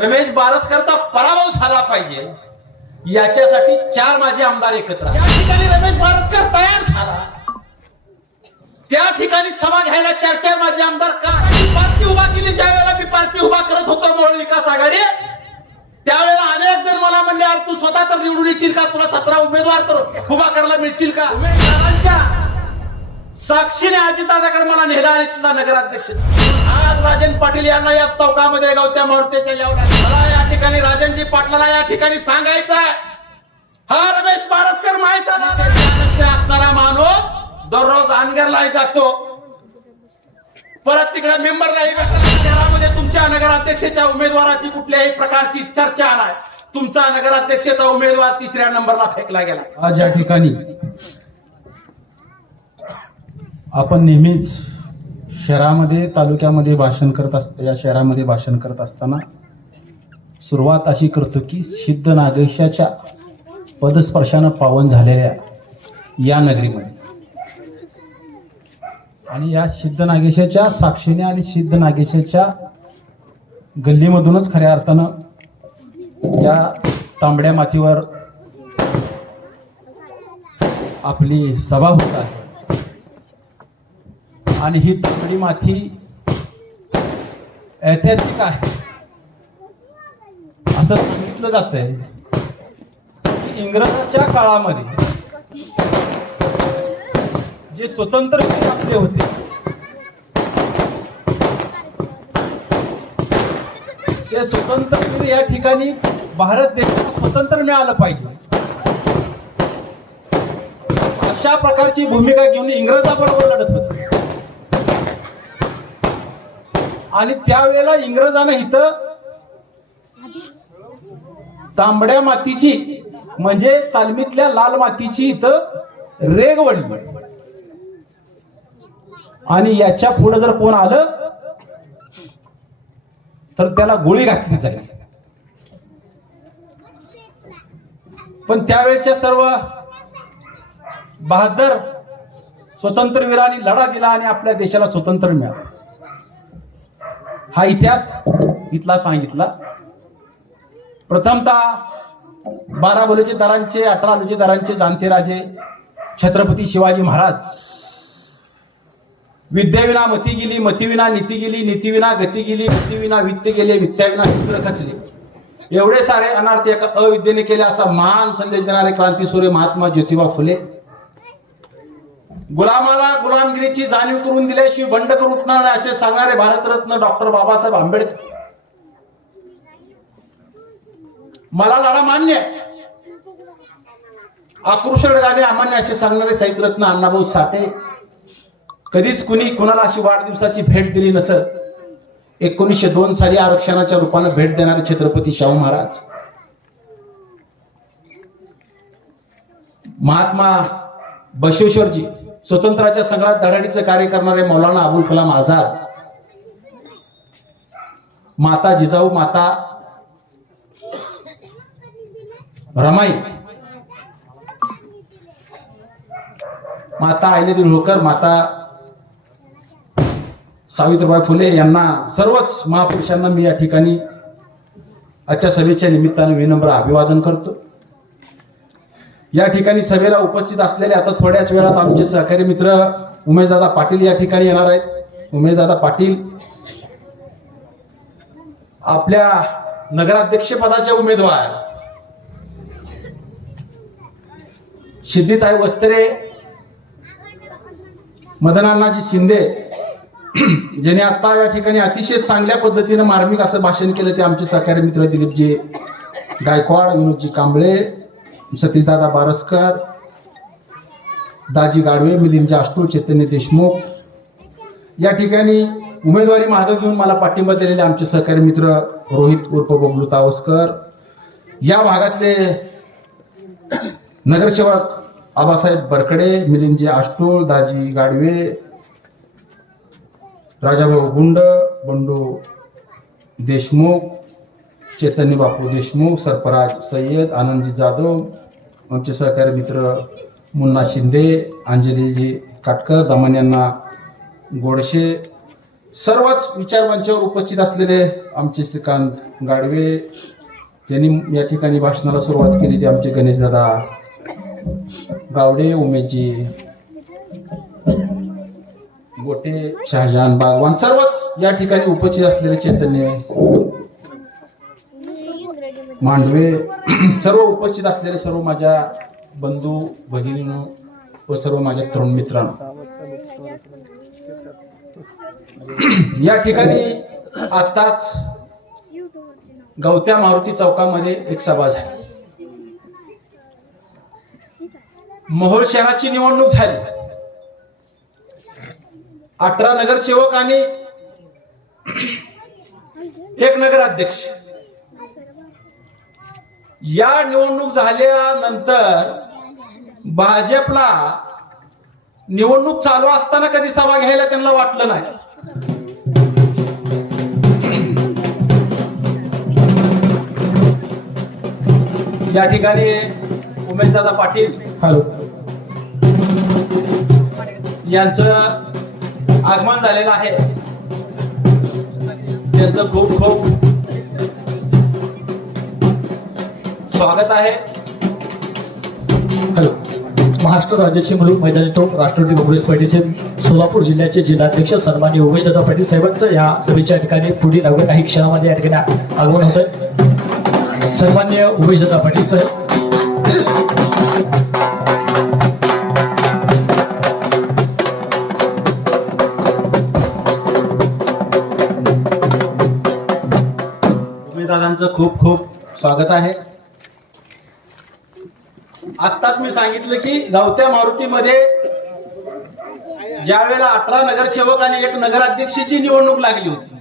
रमेश बारसकरचा पराभव झाला पाहिजे याच्यासाठी 4 माजी आमदार एकत्र आले. त्या ठिकाणी रमेश बारसकर तयार झाला. त्या ठिकाणी सभा घ्यायला 4 माजी आमदार का पार्टी उभा केली. ज्या वेळेला मी पार्टी उभा करत होतो मोहोळ विकास आघाडी, त्यावेळेला अनेक जण मला म्हणले यार तू स्वतः तर निवडून येशील का, तुला 17 उमेदवार तर उभा करायला मिळतील का. उमेदवारांच्या साक्षीने अजितदादाकडे मला नेला आणि तिथला नगराध्यक्ष. आज राजन पाटील यांना या चौकामध्ये गावत्या मारुतीच्या मला या ठिकाणी राजनजी पाटलाला या ठिकाणी सांगायचं आहे, हा रमेश बारसकर माहिती असणारा माणूस दररोज अनगरला जातो, परत तिकडे मेंबरलाही शहरामध्ये तुमच्या नगराध्यक्षाच्या उमेदवाराची कुठल्याही प्रकारची चर्चा नाही. तुमचा नगराध्यक्षाचा उमेदवार 3ऱ्या नंबरला फेकला गेला. आज या ठिकाणी आपण नेहमीच शहरामध्ये तालुक्यामध्ये भाषण करत असता, या शहरामध्ये भाषण करत असताना सुरुवात अशी करतो की सिद्ध नागेशाच्या पदस्पर्शानं पावन झालेल्या या नगरीमध्ये आणि या सिद्ध नागेशाच्या साक्षीने आणि सिद्ध नागेशाच्या गल्लीमधूनच खऱ्या अर्थानं या तांबड्या मातीवर आपली सभा होत आहे. आणि ही तांबडी माती ऐतिहासिक आहे असं सांगितलं जातंय की इंग्रजांच्या काळामध्ये जे स्वतंत्र आपले होते ते स्वतंत्र या ठिकाणी भारत देशाला स्वतंत्र मिळालं पाहिजे अशा प्रकारची भूमिका घेऊन इंग्रजाबरोबर लढत होते. आणि त्यावेळेला इंग्रजांना इथं तांबड्या मातीची म्हणजे तालमीतल्या लाल मातीची इथं रेग वळली आणि याच्या पुढे जर कोण आलं तर त्याला गोळी घातली जाईल. पण त्यावेळेच्या सर्व बहादर स्वतंत्रवीरांनी लढा दिला आणि आपल्या देशाला स्वतंत्र मिळालं. हा इतिहास इथला सांगितला. प्रथमतः 12 बलुचेदारांचे 18 बलुचेदारांचे जाणते राजे छत्रपती शिवाजी महाराज विद्येविना मती गेली, मतीविना नीती गेली, नीतीविना गती गेली, गतीविना वित्त गेले, वित्त्याविना चित्र खचले. एवढे सारे अनार्थ एका अविद्येने केले असा महान संदेश देणारे क्रांतीसूर्य महात्मा ज्योतिबा फुले. गुलामाला गुलामगिरीची जाणीव करून दिल्याशिवाय बंड करून उठणार नाही असे सांगणारे भारतरत्न डॉक्टर बाबासाहेब आंबेडकर. मला लढा मान्य आहे, आक्रोशक गाणे अमान्य असे सांगणारे साहित्यरत्न अण्णाभाऊ साठे. कधीच कुणी कुणाला अशी वाढदिवसाची भेट दिली नसत. 1902 साली आरक्षणाच्या रूपाने भेट देणारे छत्रपती शाहू महाराज. महात्मा बसवेश्वरजी, स्वतंत्राच्या संग्रामात धडाडीचं कार्य करणारे मौलाना अबुल कलाम आझाद, माता जिजाऊ, माता रमाई, माता अहिल्यादेवी होळकर, माता सावित्रीबाई फुले यांना सर्वच महापुरुषांना मी या ठिकाणी आजच्या सभेच्या निमित्ताने विनम्र अभिवादन करतो. या ठिकाणी सभेला उपस्थित असलेले आता थोड्याच वेळात आमचे सहकारी मित्र उमेशदादा पाटील या ठिकाणी येणार आहेत. उमेशदादा पाटील आपल्या नगराध्यक्षपदाचे उमेदवार सिद्धिताई वस्त्रे, मदनानाजी शिंदे ज्याने आता या ठिकाणी अतिशय चांगल्या पद्धतीने मार्मिक असं भाषण केलं ते आमचे सहकारी मित्र दिलीपजी गायकवाड, विनोदजी कांबळे, सतीशदादा बारसकर, दाजी गाडवे, मिलिंद आष्टू, चैतन्य देशमुख या ठिकाणी उमेदवारी मागे घेऊन मला पाठिंबा दिलेले आमचे सहकारी मित्र रोहित उर्फ बबलू तावस्कर, या भागातले नगरसेवक आबासाहेब बरकडे, मिलिंदजी आष्टूळ, दाजी गाडवे, राजाभाऊ गुंड, बंडू देशमुख, चैतन्य बापू देशमुख, सरफराज सय्यद, आनंदजी जाधव, आमचे सहकारी मित्र मुन्ना शिंदे, अंजलीजी काटकर, दमन यांना गोडशे, सर्वच विचारमंचावर उपस्थित असलेले आमचे श्रीकांत गाडवे यांनी या ठिकाणी भाषणाला सुरुवात केली. ते आमचे गणेशदादा गावडे, उमेशजी गोटे, शहाजहान बागवान, सर्वच या ठिकाणी उपस्थित असलेले चैतन्य मांडवे, सर्व उपस्थित असलेले सर्व माझ्या बंधू भगिनींनो व सर्व माझ्या तरुण मित्रांनो, या ठिकाणी आताच गवत्या मारुती चौकामध्ये एक सभा झाली. मोहोळ शहराची निवडणूक झाली. 18 नगरसेवक आणि एक नगराध्यक्ष. या निवडणूक झाल्यानंतर भाजपला निवडणूक चालू असताना कधी सभा घ्यायला त्यांना वाटलं नाही. या ठिकाणी उमेशदादा पाटील यांचं आगमन झालेलं आहे. त्यांचं खूप खूप स्वागत आहे. हॅलो. महाराष्ट्र राज्याचे मुलुक मैदानी टोप राष्ट्रवादी काँग्रेस पार्टीचे सोलापूर जिल्ह्याचे जिल्हाध्यक्ष सन्माननीय उमेशदादा पाटील साहेबांचं या सभेच्या ठिकाणी पुढील अवघ्या काही क्षणामध्ये या ठिकाणी आगमन होत आहे. सन्माननीय उमेशदादा पाटील साहेब. उमेशदादांचं खूप खूप स्वागत आहे. आत्ताच मी सांगितलं की गावत्या मारुतीमध्ये ज्या वेळेला 18 नगरसेवक आणि एक नगराध्यक्षाची निवडणूक लागली होती,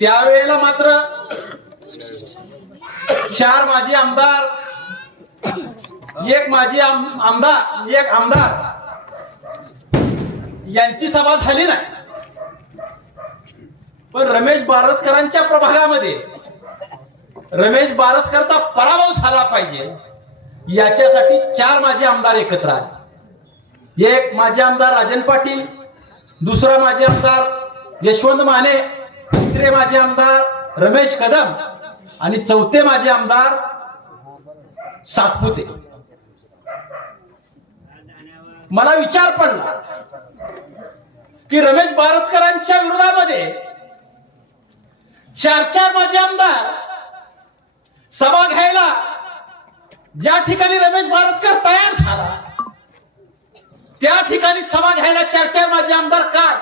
त्यावेळेला मात्र 4 माजी आमदार, एक माजी आमदार, एक आमदार यांची सभा झाली नाही. पण रमेश बारसकरांच्या प्रभागामध्ये रमेश बारसकरचा पराभव झाला पाहिजे याच्यासाठी 4 माजी आमदार एकत्र आले. एक माजी आमदार राजन पाटील, दुसरा माजी आमदार यशवंत माने, तिसरे माजी आमदार रमेश कदम आणि चौथे माजी आमदार सातपुते. मला विचार पडला की रमेश बारसकरांच्या विरोधामध्ये 4 माजी आमदार सभा घ्यायला ज्या ठिकाणी रमेश बारसकर तयार झाला, त्या ठिकाणी सभा घ्यायला 4 माजी आमदार काय?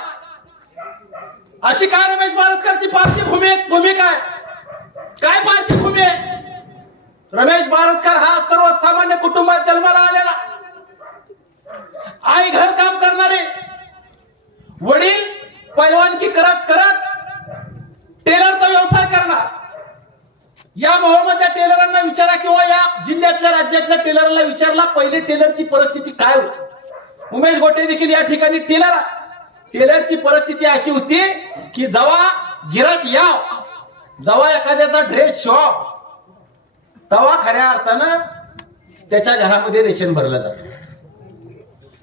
अशी काय रमेश बारसकरची भूमिका आहे? काय पार्श्वभूमी आहे? रमेश बारसकर हा सर्वसामान्य कुटुंबात जन्माला आलेला, आई घर काम करणारे, वडील पैलवानकी करत करत टेलरचा व्यवसाय करणार. या मोहोळमधल्या टेलरांना विचारा किंवा या जिल्ह्यातल्या राज्यातल्या टेलरला विचारला पहिले टेलरची परिस्थिती काय होती. उमेश गोटे देखील या ठिकाणी टेलरची परिस्थिती अशी होती की जेव्हा गिराक याव, जेव्हा एखाद्याचा ड्रेस शॉप, तेव्हा खऱ्या अर्थानं त्याच्या घरामध्ये रेशन भरलं जातं.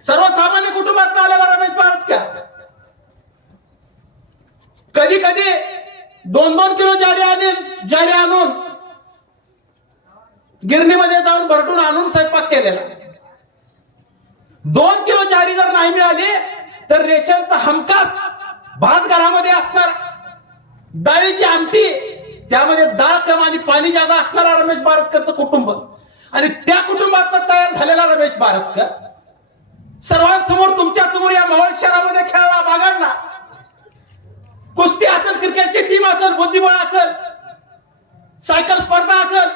सर्वसामान्य कुटुंबात आलेला रमेश बारसकर कधी कधी 2-2 किलो ज्वारी आणून गिरणीमध्ये जाऊन भरटून आणून स्वयंपाक केलेला. 2 किलो ज्वारी जर नाही मिळाली तर रेशनचा हमखास भात घरामध्ये असणार, डाळीची आमटी, त्यामध्ये डाळ कम आणि पाणी जादा असणारा रमेश बारसकरचं कुटुंब. आणि त्या कुटुंबात तयार झालेला रमेश बारसकर सर्वांसमोर तुमच्या समोर या मोहोळ शहरामध्ये खेळला, बागडला. कुस्ती असेल, क्रिकेटची टीम असेल, बुद्धिबळ असेल, सायकल स्पर्धा असेल,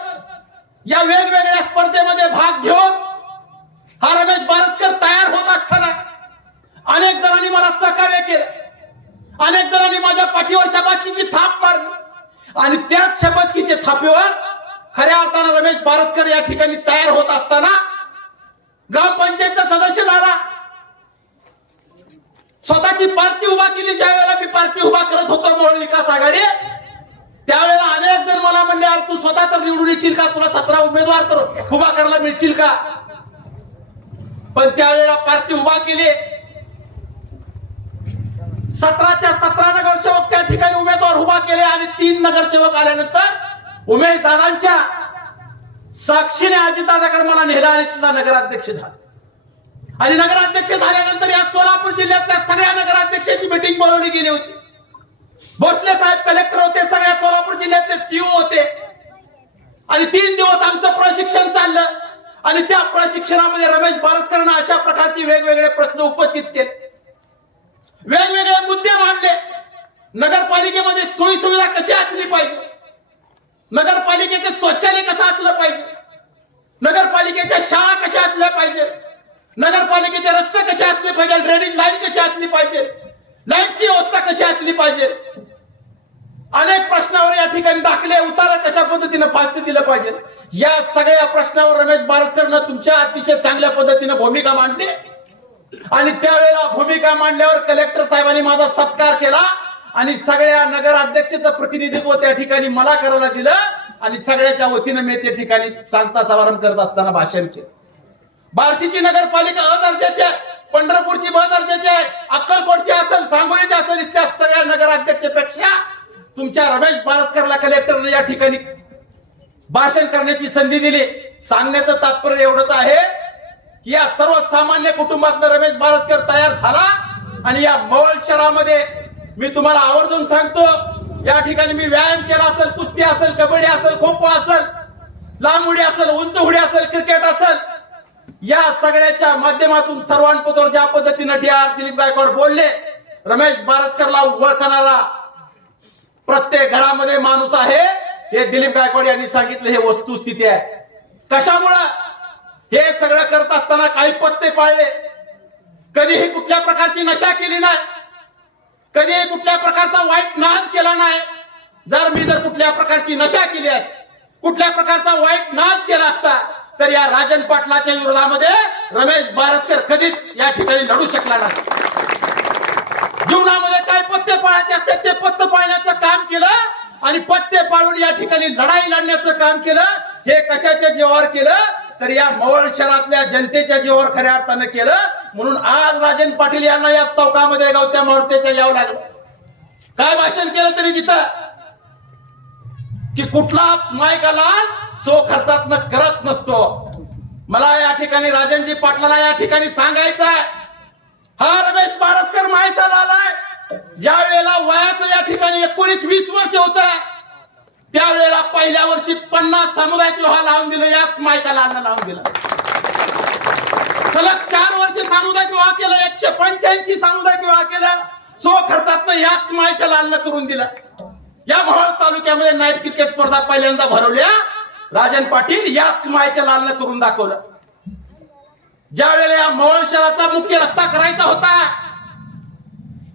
या वेगवेगळ्या स्पर्धेमध्ये भाग घेऊन हा रमेश बारसकर तयार होत असताना अनेक जणांनी मला सहकार्य केलं, अनेक जणांनी माझ्या पाठीवर शाबासकीची थाप मारली आणि त्याच शाबासकीच्या थापीवर खऱ्या अर्थानं रमेश बारसकर या ठिकाणी तयार होत असताना ग्रामपंचायतचा सदस्य झाला. स्वतःची पार्टी उभा केली. ज्या वेळेला मी पार्टी उभा करत होतो मोहोळ विकास आघाडी, त्यावेळेला अनेक जण मला म्हणले, अरे तू स्वतः तर निवडून येशील का? तुला 17 उमेदवार तर उभा करायला मिळतील का? पण त्यावेळेला पार्टी उभा केली. 17च्या 17 नगरसेवक त्या ठिकाणी उमेदवार उभा केले आणि 3 नगरसेवक आल्यानंतर उमेदवारांच्या साक्षीने अजितदादाकडे मला नेला आणि तिथला नगराध्यक्ष झाला. आणि नगराध्यक्ष झाल्यानंतर या सोलापूर जिल्ह्यातल्या सगळ्या नगराध्यक्षाची मीटिंग बोलवली गेली होती. भोसले साहेब कलेक्टर होते, सगळ्या सोलापूर जिल्ह्यातले सीओ होते आणि 3 दिवस आमचं प्रशिक्षण चाललं. आणि त्या प्रशिक्षणामध्ये रमेश बारसकरांना अशा प्रकारचे वेगवेगळे प्रश्न उपस्थित केले, वेगवेगळे मुद्दे मांडले. नगरपालिकेमध्ये सोयी सुविधा कशी असली पाहिजे, नगरपालिकेचे शौचालय कसं असलं पाहिजे, नगरपालिकेच्या शाळा कशा असल्या पाहिजे, नगरपालिकेचे रस्ते कसे असले पाहिजे, ड्रेनेज लाईन कशी असली पाहिजे, लाईनची व्यवस्था कशी असली पाहिजे. अनेक प्रश्नावर या ठिकाणी दाखले उतारा कशा पद्धतीने फास्ट दिलं पाहिजे. या सगळ्या प्रश्नावर रमेश बारसकरनं तुमच्या अतिशय चांगल्या पद्धतीने भूमिका मांडली. आणि त्यावेळेला भूमिका मांडल्यावर कलेक्टर साहेबांनी माझा सत्कार केला आणि सगळ्या नगराध्यक्षाचं प्रतिनिधित्व त्या ठिकाणी मला करायला दिलं. आणि सगळ्याच्या वतीनं मी त्या ठिकाणी सांगता समारंभ करत असताना भाषण केलं. बार्शीची नगरपालिका अ दर्जाची आहे, पंढरपूरची ब दर्जाची आहे, अक्कलकोटची असेल, सांगोलीची असेल, इतक्या सगळ्या नगराध्यक्षापेक्षा तुमच्या रमेश बारसकरला कलेक्टरने या ठिकाणी भाषण करण्याची संधी दिली. सांगण्याचं तात्पर्य एवढंच आहे की या सर्वसामान्य कुटुंबातनं रमेश बारसकर तयार झाला. आणि या मवळ शहरामध्ये मी तुम्हाला आवर्जून सांगतो, या ठिकाणी मी व्यायाम केला असेल, कुस्ती असेल, कबड्डी असेल, खो खो असेल, लांब उडी असेल, उंच उडी असेल, क्रिकेट असेल, या सगळ्याच्या माध्यमातून सर्वांपतोर ज्या पद्धतीने दिलीप गायकवाड बोलले, रमेश बारसकरला ओळखणारा प्रत्येक घरामध्ये माणूस आहे हे दिलीप गायकवाड यांनी सांगितलं. हे वस्तुस्थिती आहे. कशामुळं हे सगळं करत असताना काही पत्ते पाळले, कधीही कुठल्या प्रकारची नशा केली नाही, कधीही कुठल्या प्रकारचा वाईट नाद केला नाही. जर कुठल्या प्रकारची नशा केली असती, कुठल्या प्रकारचा वाईट नाद केला असता तर या राजन पाटलाच्या विरोधामध्ये रमेश बारसकर कधीच या ठिकाणी लढू शकला नाही. जीवनामध्ये काय पत्ते पाळायचे असतात ते पत्ते पाळण्याचं काम केलं आणि पत्ते पाळून या ठिकाणी लढाई लढण्याचं काम केलं. हे कशाच्या जीवावर केलं तर या मवळ शहरातल्या जनतेच्या जीवावर खऱ्या अर्थानं केलं. म्हणून आज राजन पाटील यांना या चौकामध्ये गावत्या मारुतीच्या यावं लागलं. काय भाषण केलं तरी तिथं की कुठलाच मायकाला सो खर्चात करत नसतो. मला या ठिकाणी राजनजी पाटलाला या ठिकाणी सांगायचं आहे, हा रमेश बारसकर मायचा लालाय. ज्या वेळेला वयाचं या ठिकाणी 19-20 वर्ष होत त्यावेळेला पहिल्या वर्षी 50 सामुदायिक विवाह लावून दिलं, याच मायका लालना लावून दिलं. सलग 4 वर्ष सामुदायिक विवाह केलं, 185 सामुदायिक विवाह केलं, सो खर्चात याच मायच्या लालना करून दिलं. या मोहोळ तालुक्यामध्ये नाईट क्रिकेट स्पर्धा पहिल्यांदा भरवल्या, राजन पाटील याच मायच्या लालना करून दाखवलं. ज्या वेळेला या मोहोळ शहराचा मुख्य रस्ता करायचा होता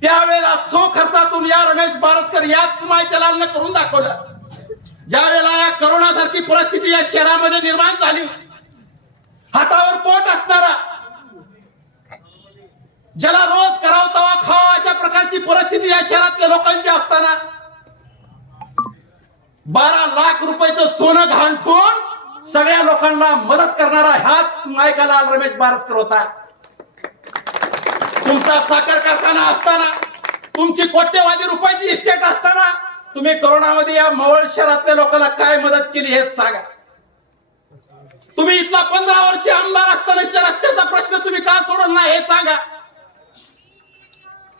त्यावेळेला सो खर्चातून या रमेश बारसकर याच मायच्या लालना करून दाखवलं. ज्या वेळेला या करोनासारखी परिस्थिती या शहरामध्ये निर्माण झाली, हातावर पोट असणारा, ज्याला रोज करावं तवा खावा अशा प्रकारची परिस्थिती या शहरातल्या लोकांची असताना 12 लाख रुपयाचं सोनं गहाण ठेवून सगळ्या लोकांना मदत करणारा ह्याच मायकालाल रमेश बारसकर होता. तुमचा साखर कारखाना असताना, तुमची कोट्यवधी रुपयाची इस्टेट असताना तुम्ही कोरोनामध्ये या मवळ शहरातल्या लोकांना काय मदत केली हे सांगा. तुम्ही इथला 15 वर्ष आमदार असताना इथल्या रस्त्याचा प्रश्न तुम्ही का सोडवला नाही हे सांगा.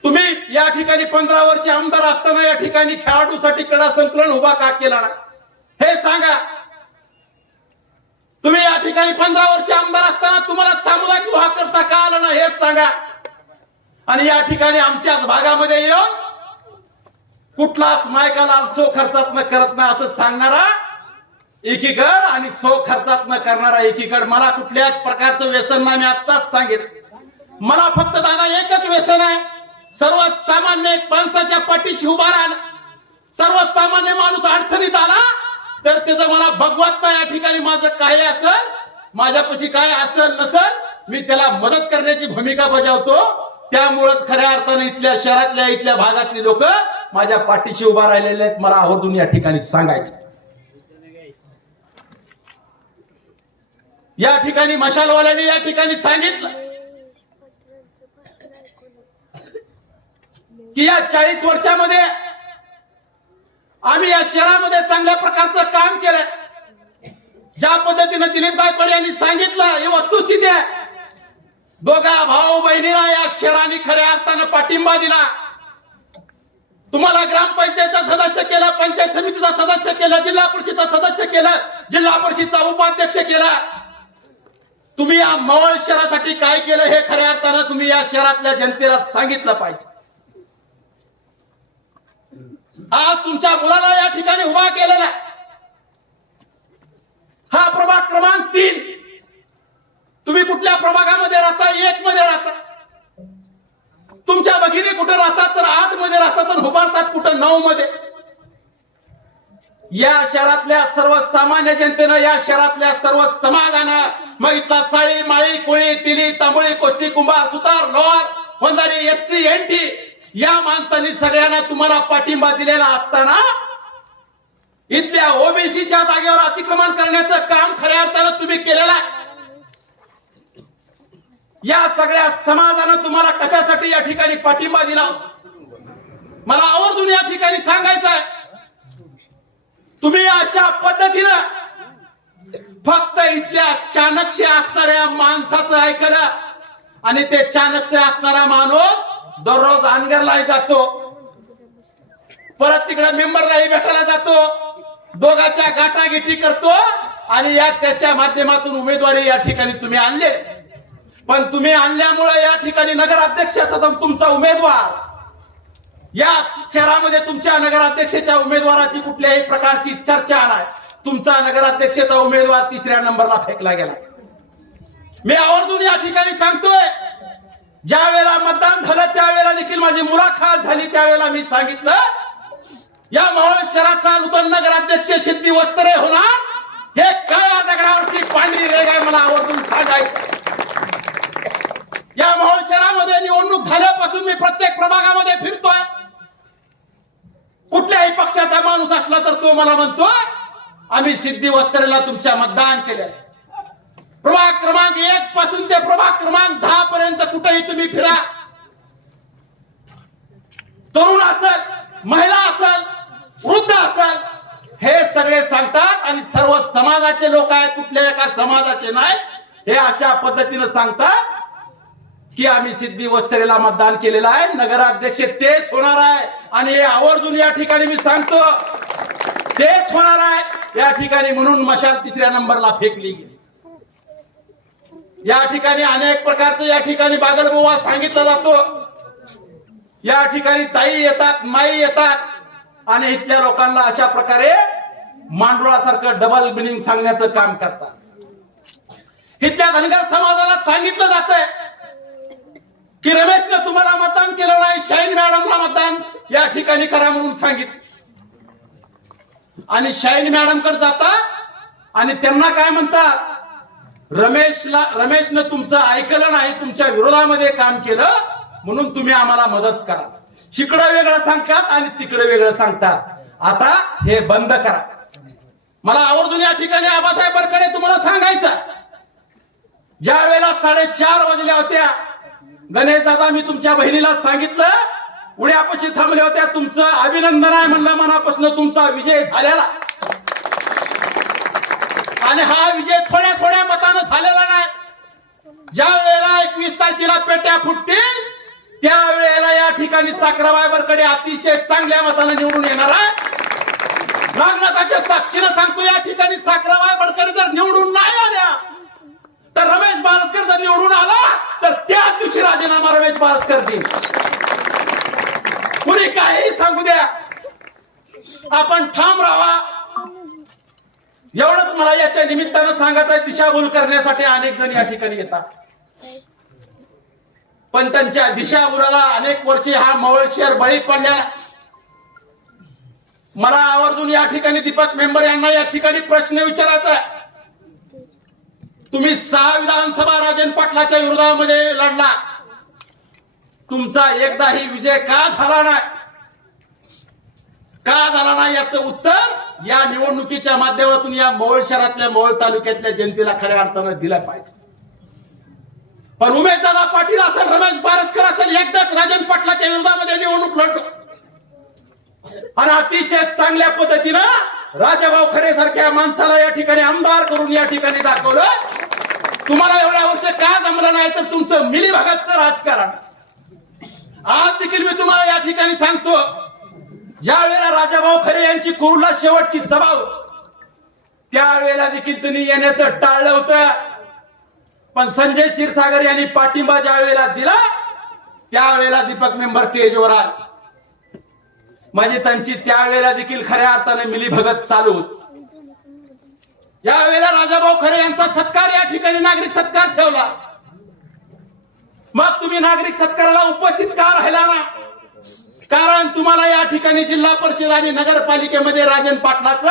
तुम्ही या ठिकाणी 15 वर्ष आमदार असताना या ठिकाणी खेळाडूसाठी क्रीडा संकुलन उभा का केला नाही हे सांगा. तुम्ही या ठिकाणी 15 वर्ष आमदार असताना तुम्हाला सामुदायिक विवाह करता का आला नाही हे सांगा. आणि या ठिकाणी आमच्याच भागामध्ये येऊन कुठलाच मायकाला सो खर्चात न करत नाही असं सांगणारा एकीकड आणि सो खर्चात न करणारा एकीकड. मला कुठल्याच प्रकारचं व्यसन नाही, मी आत्ताच सांगितलं. मला फक्त दादा एकच व्यसन आहे, सर्वसामान्य माणसाच्या पाठीशी उभा राहणं. सर्वसामान्य माणूस अडचणीत आला तर त्याचं मला भगवत नाही. या ठिकाणी माझं काय असेल, माझ्यापाशी काय असेल नसेल, मी त्याला मदत करण्याची भूमिका बजावतो. त्यामुळेच खऱ्या अर्थाने इथल्या शहरातल्या इथल्या भागातली लोक माझ्या पाठीशी उभा राहिलेले आहेत. मला आवर्जून या ठिकाणी सांगायचं. या ठिकाणी मशालवाल्याने या ठिकाणी सांगितलं की या 40 वर्षामध्ये आम्ही या शहरामध्ये चांगल्या प्रकारचं काम केलं. ज्या पद्धतीने दिलीप गायकवाड यांनी सांगितलं ही वस्तुस्थिती आहे. दोघा भाऊ बहिणीला या शहराने खऱ्या अर्थानं पाठिंबा दिला. तुम्हाला ग्रामपंचायतचा सदस्य केलं, पंचायत समितीचा सदस्य केलं, जिल्हा परिषदचा सदस्य केलं, जिल्हा परिषदचा उपाध्यक्ष केला. तुम्ही या मावळ शहरासाठी काय केलं हे खऱ्या अर्थानं तुम्ही या शहरातल्या जनतेला सांगितलं पाहिजे. आज तुमच्या मुलाला या ठिकाणी उभा केलेला हा प्रभाग क्रमांक 3. तुम्ही कुठल्या प्रभागामध्ये राहता? 1 मध्ये राहता. तुमच्या भगिनी कुठे राहतात? तर 8 मध्ये राहतात. तर उभारतात कुठं? 9 मध्ये. या शहरातल्या सर्वसामान्य जनतेनं, या शहरातल्या सर्व समाजानं, मग इथला साळी माळी कोळी तिली तांबोळी कोष्टी कुंभार सुतार लोहार वंजारी SC NT या माणसांनी सगळ्यांना तुम्हाला पाठिंबा दिलेला असताना इथल्या ओबीसीच्या जागेवर अतिक्रमण करण्याचं काम खऱ्या अर्थानं तुम्ही केलेलं आहे. या सगळ्या समाजानं तुम्हाला कशासाठी या ठिकाणी पाठिंबा दिला मला आवर्जून या ठिकाणी सांगायचं आहे. तुम्ही अशा पद्धतीनं फक्त इथल्या चाणक्य असणाऱ्या माणसाचं ऐकलं आणि ते चाणक्य असणारा माणूस दररोज अनगरला जातो, परत तिकडे मेंबरलाही भेटायला जातो, दोघांच्या गाठागेटी करतो आणि या त्याच्या माध्यमातून उमेदवारी या ठिकाणी तुम्ही आणले. पण तुम्ही आणल्यामुळे या ठिकाणी नगराध्यक्षाचा तुमचा उमेदवार या शहरामध्ये तुमच्या नगराध्यक्षाच्या उमेदवाराची कुठल्याही प्रकारची चर्चा नाही. तुमचा नगराध्यक्षाचा उमेदवार 3ऱ्या नंबरला फेकला गेला. मी आवर्जून या ठिकाणी सांगतोय, ज्या वेळेला मतदान झालं त्यावेळेला देखील माझी मुलाखत झाली. त्यावेळेला मी सांगितलं या मावळ शहराचा नूतन नगराध्यक्ष सिद्धी वस्त्रे होणार. हे काळ्या दगडावरची पांढरी रेघ आहे, मला आवर्जून सांगायचं. या मावळ शहरामध्ये निवडणूक झाल्यापासून मी प्रत्येक प्रभागामध्ये फिरतोय. कुठल्याही पक्षाचा माणूस असला तर तो मला म्हणतोय आम्ही सिद्धी वस्त्रेला तुमच्या मतदान केले. प्रभाग क्रमांक 1 पासून ते प्रभाग क्रमांक 10 पर्यंत कुठेही तुम्ही फिरा, तरुण असेल, महिला असेल, वृद्ध असेल, हे सगळे सांगतात आणि सर्व समाजाचे लोक आहेत, कुठल्या एका समाजाचे नाही. हे अशा पद्धतीने सांगतात की आम्ही सिद्धी वस्त्रेला मतदान केलेलं आहे, नगराध्यक्ष तेच होणार आहे. आणि हे आवर्जून या ठिकाणी मी सांगतो तेच होणार आहे या ठिकाणी. म्हणून मशाल 3ऱ्या नंबरला फेकली गेली. या ठिकाणी अनेक प्रकारचं या ठिकाणी बागलबुवा सांगितला जातो. या ठिकाणी ताई येतात, माई येतात आणि इथल्या लोकांना अशा प्रकारे मांडुळासारखं डबल मिनिंग सांगण्याचं काम करतात. इथल्या धनगर समाजाला सांगितलं जातंय की रमेशनं तुम्हाला मतदान केलं नाही, शाईन मॅडमला मतदान या ठिकाणी करा म्हणून सांगितलं. आणि शाईन मॅडमकडे जातात आणि त्यांना काय म्हणतात, रमेशनं तुमचं ऐकलं नाही, तुमच्या विरोधामध्ये काम केलं म्हणून तुम्ही आम्हाला मदत करा. इकडं वेगळं सांगतात आणि तिकडे वेगळं सांगतात. आता हे बंद करा. मला आवर्जून या ठिकाणी आबासाहेब बरकडे तुम्हाला सांगायचं, ज्या वेळेला 4:30 वाजल्या होत्या, गणेश दादा मी तुमच्या बहिणीला सांगितलं, उड्यापाशी थांबल्या होत्या, तुमचं अभिनंदन आहे म्हणलं मनापासून, तुमचा विजय झालेला. आणि हा विजय थोड्या थोड्या मतानं झालेला नाही. ज्या वेळेला 21 तारखेला पेट्या फुटतील त्यावेळेला या ठिकाणी साखराबाई बरकडे अतिशय चांगल्या मतानं निवडून येणार आहे. नागनाथाच्या साक्षीनं सांगतो, या ठिकाणी साखराबाई बरकडे जर निवडून नाही आल्या तर रमेश बारसकर जर निवडून आला तर त्याच दिवशी राजीनामा रमेश बारसकर देईल. कुणी काही सांगू द्या, आपण ठाम राहा. एवढंच मला याच्या निमित्तानं सांगत आहे. दिशाभूल करण्यासाठी अनेक जण या ठिकाणी येतात, पण त्यांच्या दिशाभूलाला अनेक वर्षे हा मावळ शहर बळी पडलेला. मला आवर्जून या ठिकाणी दीपक मेंबर यांना या ठिकाणी प्रश्न विचारायचा आहे. तुम्ही 6 विधानसभा राजन पाटलाच्या विरोधामध्ये लढला, तुमचा एकदाही विजय का झाला नाही? का झाला नाही याचं उत्तर या निवडणुकीच्या माध्यमातून या मोहोळ शहरातल्या मोहोळ तालुक्यातल्या जनतेला खऱ्या अर्थानं दिलं पाहिजे. पण उमेशदादा पाटील असेल, रमेश बारसकर असेल, एकदाच राजन पाटलाच्या विरोधामध्ये निवडणूक लढलो आणि अतिशय चांगल्या पद्धतीनं राजाभाऊ खरे सारख्या माणसाला या ठिकाणी आमदार करून या ठिकाणी दाखवलं. तुम्हाला एवढ्या वर्ष का जमलं नाही तर तुमचं मिलीभगतचं राजकारण. आज देखील मी तुम्हाला या ठिकाणी सांगतो, ज्या वेळेला राजाभाऊ खरे यांची कुर्ला शेवटची सभा होती त्यावेळेला देखील तुम्ही येण्याचं टाळलं होतं. पण संजय क्षीरसागर यांनी पाठिंबा ज्या वेळेला दिला त्यावेळेला दीपक मेंबर स्टेजवर आले. म्हणजे त्यांची त्यावेळेला देखील खऱ्या अर्थाने मिलीभगत चालू होती. यावेळेला राजाभाऊ खरे यांचा सत्कार या ठिकाणी नागरिक सत्कार ठेवला. मग तुम्ही नागरिक सत्काराला उपस्थित का राहिला ना? कारण तुम्हाला या ठिकाणी जिल्हा परिषद आणि नगरपालिकेमध्ये राजन पाटलाचं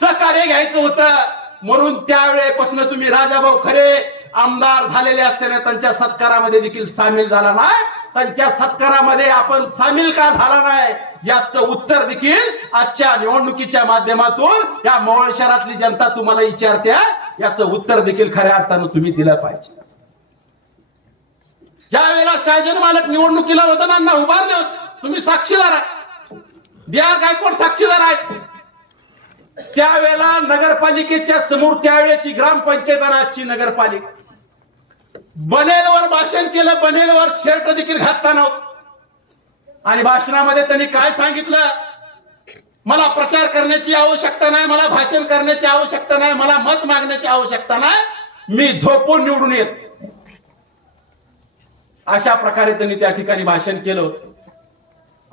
सहकार्य घ्यायचं होतं. म्हणून त्यावेळेपासून तुम्ही राजाभाऊ खरे आमदार झालेले असताना त्यांच्या सत्कारामध्ये देखील सामील झाला नाही. त्यांच्या सत्कारामध्ये आपण सामील का झाला नाही याचं उत्तर देखील आजच्या निवडणुकीच्या माध्यमातून या मोहोळ शहरातली जनता तुम्हाला विचारते. याचं उत्तर देखील खऱ्या अर्थानं तुम्ही दिलं पाहिजे. ज्या वेळेला शाहजन मालक निवडणुकीला मतदारांना उभारले होते तुम्ही साक्षीदार आहे, बिहार गायकवाड साक्षीदार आहेत. त्यावेळेला नगरपालिकेच्या समोर त्यावेळेची ग्रामपंचायत आणि आजची नगरपालिका बनेलवर भाषण केलं, बनेलवर शर्ट देखील घातला नव्हता. आणि भाषणामध्ये त्यांनी काय सांगितलं, मला प्रचार करण्याची आवश्यकता नाही, मला भाषण करण्याची आवश्यकता नाही, मला मत मागण्याची आवश्यकता नाही, मी झोपून निवडून येत. अशा प्रकारे त्यांनी त्या ठिकाणी भाषण केलं होतं.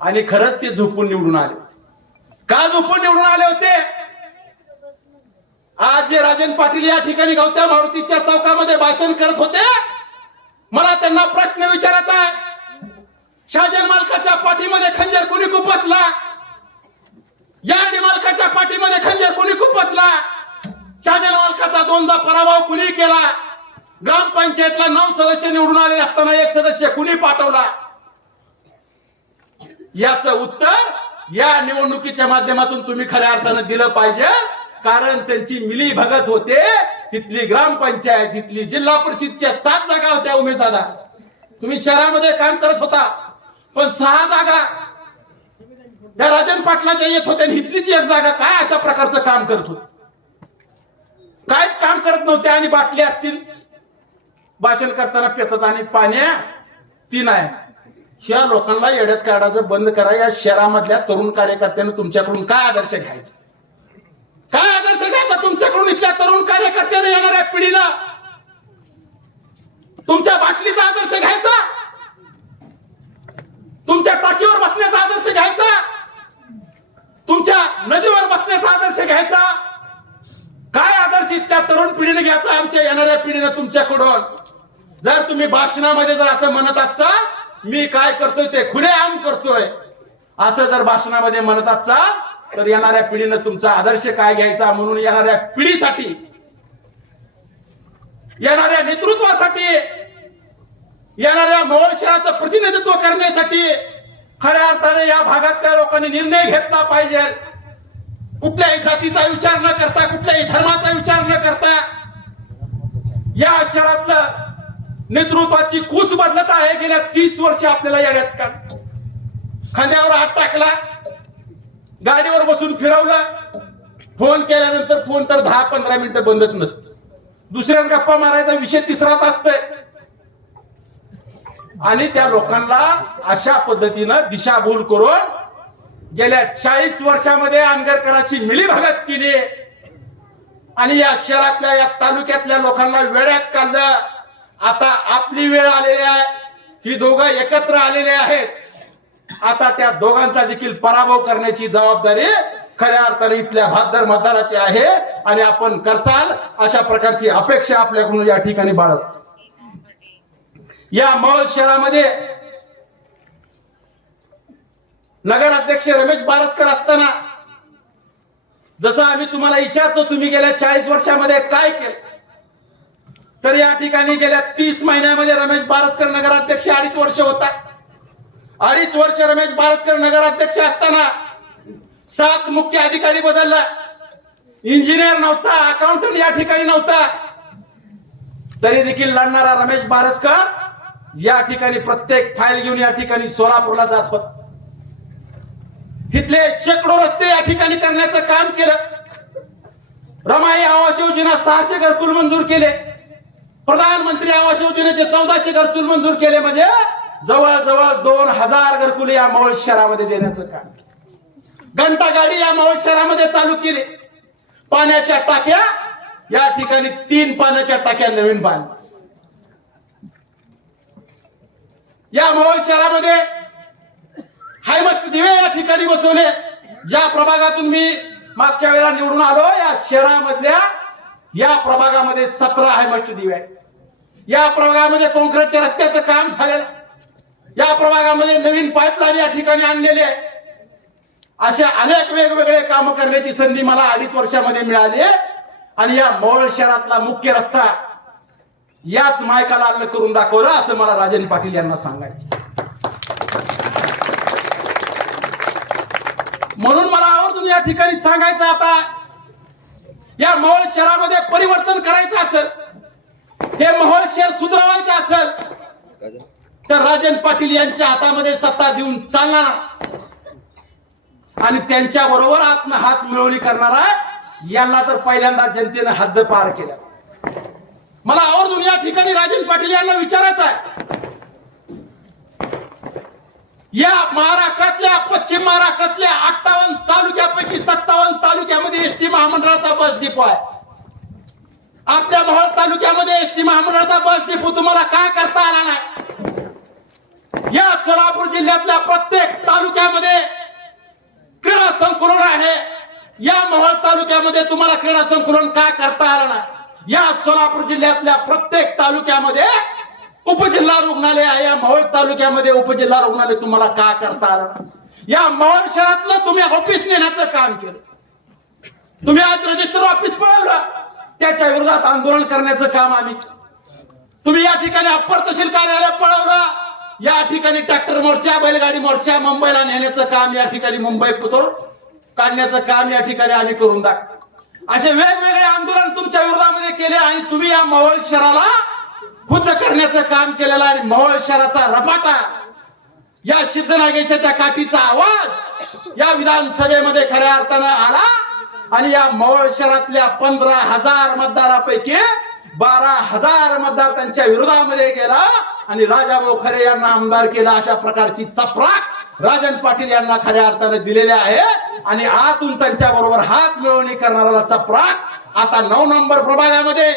आणि खरंच ते झोपून निवडून आले. का झोपून निवडून आले होते? आज जे राजन पाटील या ठिकाणी गवत्या मारुतीच्या चौकामध्ये भाषण करत होते, मला त्यांना प्रश्न विचारायचा आहे. शाहजन मालकाच्या पाठीमध्ये खंजर कुणी खुपसला? या मालकाच्या पाठीमध्ये खंजर कुणी खुपसला? शाहजन मालकाचा दोनदा पराभव कुणी केला? ग्रामपंचायतला 9 सदस्य निवडून आले असताना 1 सदस्य कुणी पाठवला? याचं उत्तर या निवडणुकीच्या माध्यमातून तुम्ही खऱ्या अर्थानं दिलं पाहिजे. कारण त्यांची मिली भगत होते. तिथली ग्रामपंचायत, तिथली जिल्हा परिषदच्या 7 जागा होत्या उमेदवार. तुम्ही शहरामध्ये काम करत होता, पण 6 जागा त्या राजन पाटलाच्या येत होत्या. इथलीच 1 जागा काय अशा प्रकारचं काम करत होते? काहीच काम करत नव्हते. आणि बाटली असतील भाषण करताना पेतात आणि पाण्या ती नाही. ह्या लोकांना येड्यात काढायचं बंद करा. या शहरामधल्या तरुण कार्यकर्त्यांनी तुमच्याकडून काय आदर्श घ्यायचा? काय आदर्श घ्यायचा तुमच्याकडून? इथल्या तरुण कार्यकर्त्याने येणाऱ्या पिढीला तुमच्या बाटलीचा आदर्श घ्यायचा? तुमच्या टाकीवर बसण्याचा आदर्श घ्यायचा? तुमच्या नदीवर बसण्याचा आदर्श घ्यायचा? काय आदर्श इथल्या तरुण पिढीने घ्यायचा आमच्या येणाऱ्या पिढीने तुमच्याकडून? जर तुम्ही भाषणामध्ये जर असं म्हणत आहात मी काय करतोय ते खुलेआम करतोय असं जर भाषणामध्ये म्हणत आहात तर येणाऱ्या पिढीनं तुमचा आदर्श काय घ्यायचा? म्हणून येणाऱ्या पिढीसाठी, येणाऱ्या नेतृत्वासाठी, येणाऱ्या मोहोळ शहराचं प्रतिनिधित्व करण्यासाठी खऱ्या अर्थाने या भागातल्या लोकांनी निर्णय घेतला पाहिजे. कुठल्याही जातीचा विचार न करता, कुठल्याही धर्माचा विचार न करता या शहरातलं नेतृत्वाची कूस बदलत आहे. गेल्या 30 वर्ष आपल्याला येण्यात का खांद्यावर हात टाकला, गाडीवर बसून फिरवलं, फोन केल्यानंतर फोन तर 10-15 मिनिटं बंदच नसतं. दुसऱ्याच गप्पा मारायचा विषय तिसराच असतोय. आणि त्या लोकांना अशा पद्धतीनं दिशाभूल करून गेल्या 40 वर्षामध्ये आंगरकरांची मिलीभगत केली आणि या शहरातल्या, या तालुक्यातल्या लोकांना वेड्यात काढलं. आता आपली वेळ आलेली आहे. ही दोघं एकत्र आलेले आहेत. आता त्या दोघांचा देखील पराभव करण्याची जबाबदारी खऱ्या अर्थाने इथल्या भादर मतदाराची आहे आणि आपण करचाल अशा प्रकारची अपेक्षा आपल्याकडून या ठिकाणी बाळगतो. या मोहोळ शहरामध्ये नगराध्यक्ष रमेश बारसकर असताना जसं आम्ही तुम्हाला विचारतो तुम्ही गेल्या 40 वर्षामध्ये काय केलं, तर या ठिकाणी गेल्या 30 महिन्यामध्ये रमेश बारसकर नगराध्यक्ष 2.5 वर्ष होता. 2.5 वर्ष रमेश बारसकर नगराध्यक्ष असताना 7 मुख्य अधिकारी बदलला. इंजिनियर नव्हता, अकाउंटंट या ठिकाणी नव्हता. तरी देखील लढणारा रमेश बारसकर या ठिकाणी प्रत्येक फाईल घेऊन या ठिकाणी सोलापूरला जात होत. तिथले शेकडो रस्ते या ठिकाणी करण्याचं काम केलं. रमाई आवास योजना 600 घरकुल मंजूर केले. प्रधानमंत्री आवास योजनेचे 1400 घरकुल मंजूर केले. म्हणजे जवळजवळ 2000 घरकुल या मावळ शहरामध्ये देण्याचं काम. घंटा गाडी या मावळ शहरामध्ये चालू केली. पाण्याच्या टाक्या या ठिकाणी 3 पाण्याच्या टाक्या नवीन बांधल्या. या मावळ शहरामध्ये हायमस्ट दिवे या ठिकाणी बसवले. ज्या प्रभागातून मी मागच्या वेळेला निवडून आलो या शहरामधल्या या प्रभागामध्ये 17 हायमस्ट दिवे आहेत. या प्रभागामध्ये काँक्रीटच्या रस्त्याचं काम झालेलं. या प्रभागामध्ये नवीन पाईपलाईन या ठिकाणी आणलेली आहे. अशा अनेक वेगवेगळे काम करण्याची संधी मला 2.5 वर्षामध्ये मिळाली आहे. आणि या मावळ शहरातला मुख्य रस्ता याच मायकाला अल्ल करून दाखवलं असं मला राजन पाटील यांना सांगायचं. म्हणून मला आवर्जून या ठिकाणी सांगायचं, आता या मावळ शहरामध्ये परिवर्तन करायचं असेल, हे मावळ शहर सुधारायचं असेल तर राजन पाटील यांच्या हातामध्ये सत्ता देऊन चालणार आणि त्यांच्या बरोबर हात मिळवणी करणारा यांना तर पहिल्यांदा जनतेनं हद्द पार केला. मला आवर्जून या ठिकाणी राजन पाटील यांना विचारायचं आहे, या महाराष्ट्रातल्या पश्चिम महाराष्ट्रातल्या 58 तालुक्यापैकी 57 तालुक्यामध्ये एसटी महामंडळाचा बस डिपो आहे. आपल्या मोहोळ तालुक्यामध्ये एसटी महामंडळाचा बस डिपो तुम्हाला काय करता आला नाही? या सोलापूर जिल्ह्यातल्या प्रत्येक तालुक्यामध्ये क्रीडा संकुलन आहे. या मोहोळ तालुक्यामध्ये तुम्हाला क्रीडा संकुलन का करता आलं नाही? या सोलापूर जिल्ह्यातल्या प्रत्येक तालुक्यामध्ये उपजिल्हा रुग्णालय आहे. या मोहोळ तालुक्यामध्ये उपजिल्हा रुग्णालय तुम्हाला का करता आलं? या मोहोळ शहरातलं तुम्ही ऑफिस नेण्याचं काम केलं. तुम्ही आज रजिस्टर ऑफिस पळवलं, त्याच्या विरोधात आंदोलन करण्याचं काम आम्ही. तुम्ही या ठिकाणी अप्पर तहसील कार्यालय पळवलं, या ठिकाणी ट्रॅक्टर मोर्चा बैलगाडी मोर्चा मुंबईला नेण्याचं काम, या ठिकाणी मुंबई पुसून काढण्याचं काम या ठिकाणी आम्ही करून दाखवलं. असे वेगवेगळे आंदोलन तुमच्या विरोधामध्ये केले आणि तुम्ही या मोहोळ शहराला खुद्द करण्याचं काम केलेलं आहे. मोहोळ शहराचा रपाटा, या सिद्धनागेशाच्या काठीचा आवाज या विधानसभेमध्ये खऱ्या अर्थानं आला आणि या मोहोळ शहरातल्या 15,000 मतदारापैकी 12,000 मतदार त्यांच्या विरोधामध्ये गेला आणि राजाभाऊ खरे यांना आमदार केला. अशा प्रकारची चपराक राजन पाटील यांना खऱ्या अर्थानं दिलेली आहे आणि आतून त्यांच्या बरोबर हात मिळवणी करणारा चपराक आता 9 नंबर प्रभागामध्ये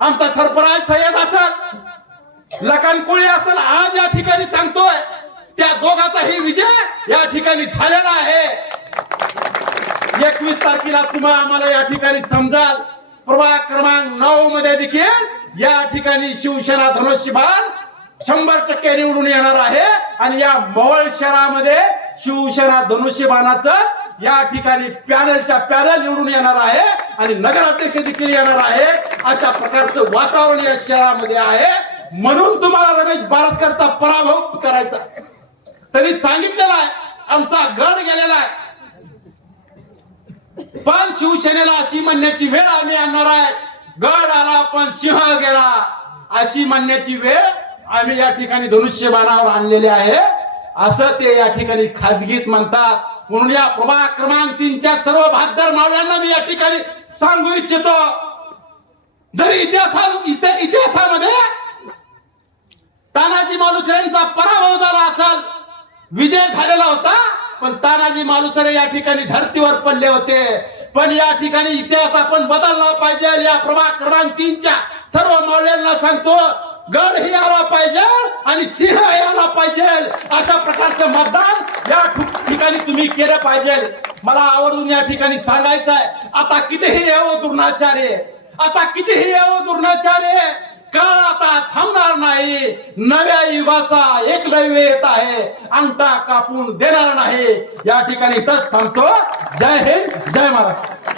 आमचा सरफराज सय्यद असेल, लखन कोळी असेल, आज या ठिकाणी सांगतोय त्या दोघाचाही विजय या ठिकाणी झालेला आहे. 21 तारखेला तुम्हाला आम्हाला या ठिकाणी समजाल. प्रभाग क्रमांक 9 मध्ये देखील या ठिकाणी शिवसेना धनुष्यबाण 100% निवडून येणार आहे आणि या मोहोळ शहरामध्ये शिवसेना धनुष्यबाणाचं या ठिकाणी पॅनलच्या पॅनल निवडून येणार आहे आणि नगराध्यक्ष देखील येणार आहे. अशा प्रकारचं वातावरण या शहरामध्ये आहे. म्हणून तुम्हाला रमेश बारसकरचा पराभव करायचा. तरी सांगितलेला आहे, आमचा गड गेलेला आहे, पण शिवसेनेला अशी म्हणण्याची वेळ आम्ही आणणार आहे. गड आला पण सिंह गेला अशी म्हणण्याची वेळ आम्ही या ठिकाणी धनुष्यबाणावर आणलेली आहे असं ते या ठिकाणी खाजगीत म्हणतात. म्हणून या प्रभाग क्रमांक 3च्या सर्व बहादर मावळ्यांना मी या ठिकाणी सांगू इच्छितो, जरी इतिहासामध्ये तानाजी मालुसरेंचा पराभव झाला असेल, विजय झालेला होता, पण तानाजी मालुसरे या ठिकाणी धर्तीवर पडले होते. पण या ठिकाणी इतिहास आपण बदलला पाहिजे. या प्रभाग क्रमांक 3च्या सर्व मावळ्यांना सांगतो, गड ही आला पाहिजे आणि सिंह ही आला पाहिजे. अशा प्रकारचं मतदान या ठिकाणी तुम्ही केलं पाहिजे. मला आवर्जून या ठिकाणी सांगायचं आहे, आता कितीही यावं दुर्नाचार्य, आता कितीही यावं दुर्नाचार्य, काळ आता थांबणार नाही. नव्या युगाचा एकलव्य येत आहे, अंगठा कापून देणार नाही. या ठिकाणी इथंच थांबतो. जय हिंद, जय महाराष्ट्र.